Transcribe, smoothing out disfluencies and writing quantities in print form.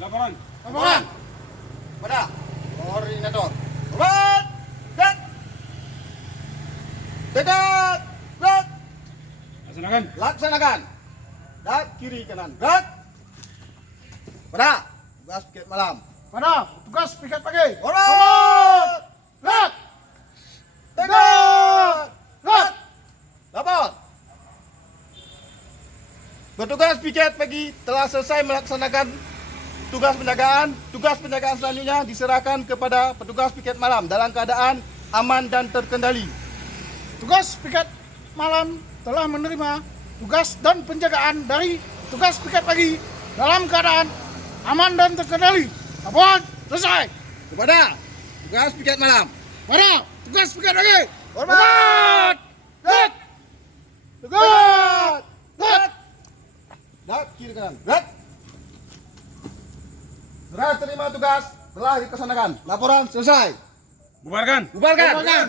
Laporan. Laporan. Pada koordinator. Laporan. Dekat. Dekat. Berat. Laksanakan. Laksanakan. Dan kiri kanan. Berat. Pada tugas piket malam. Pada tugas piket pagi. Laporan. Berat. Dekat. Berat. Lapor. Petugas piket pagi telah selesai melaksanakan tugas penjagaan. Tugas penjagaan selanjutnya diserahkan kepada petugas piket malam dalam keadaan aman dan terkendali. Tugas piket malam telah menerima tugas dan penjagaan dari tugas piket pagi dalam keadaan aman dan terkendali. Laporan selesai. Kepada tugas piket malam. Pada tugas piket pagi. Hormat. Dekat. Dekat. Dekat. Dan kiri kanan. Berat. Serah terima tugas telah dilaksanakan. Laporan selesai. Bubarkan. Bubarkan. Bubarkan.